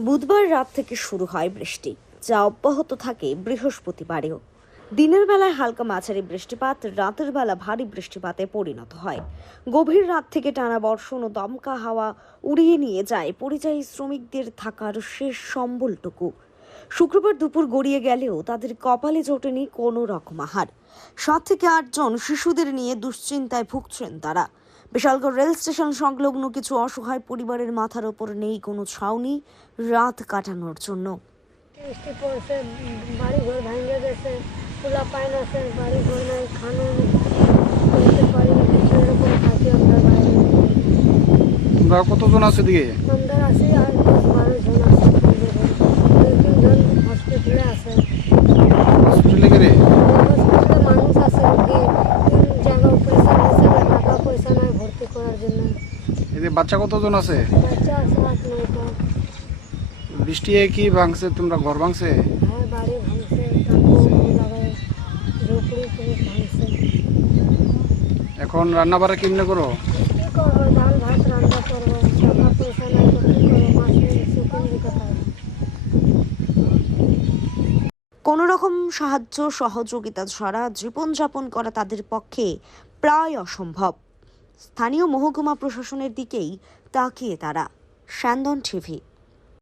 বুধবার রাত থেকে শুরু হয় বৃষ্টি, যা অব্যাহত থাকে বৃহস্পতিবারেও। দিনের বেলায় হালকা মাঝারি বৃষ্টিপাত রাতের বেলা ভারী বৃষ্টিপাতে পরিণত হয়। গভীর রাত থেকে টানা বর্ষণ ও দমকা হাওয়া উড়িয়ে নিয়ে যায় পরিযায়ী শ্রমিকদের থাকার শেষ সম্বলটুকু। শুক্রবার দুপুর গড়িয়ে গেলেও তাদের কপালে জোটেনি কোনো রকম আহার। 7 থেকে 8 জন শিশুদের নিয়ে দুশ্চিন্তায় ভুগছেন তারা। বিশালগড় রেল স্টেশন সংলগ্ন কিছু অসহায় পরিবারের মাথার ওপর নেই কোনো ছাউনি রাত কাটানোর জন্য। বৃষ্টি পড়ছে, বাড়ি ঘর ভেঙে গেছে, খোলা পাইন আছে, বাড়ি ঘর নাই, খানো করতে পারি না, কিছু এরকম থাকি আমরা বাইরে। তোমরা কতজন আছে দিকে? আমরা আছি আর 10-12 জন আছে, 2-3 জন হসপিটালে আছে। হসপিটালে গেলে হসপিটালে মানুষ আছে, রোগী জায়গা পয়সা আছে না, টাকা পয়সা নাই ভর্তি করার জন্য। এদের বাচ্চা কতজন আছে? বাচ্চা আছে 8-9টা। বৃষ্টি কি ভাঙছে? তোমরা ঘর ভাঙছে? হ্যাঁ, বাড়ি ভাঙছে, তারপর লাগায় ঝুপড়ি ভাঙছে। এখন রান্না বাড়া কেমনে করো? কি করবো, ডাল ভাত রান্না করবো, টাকা পয়সা নাই তো কি করবো, মাছ শুকিয়ে কোথায়। কোনো রকম সাহায্য সহযোগিতা ছাড়া জীবনযাপন করা তাদের পক্ষে প্রায় অসম্ভব। স্থানীয় মহকুমা প্রশাসনের দিকেই তাকিয়ে তারা। স্যান্দন টিভি।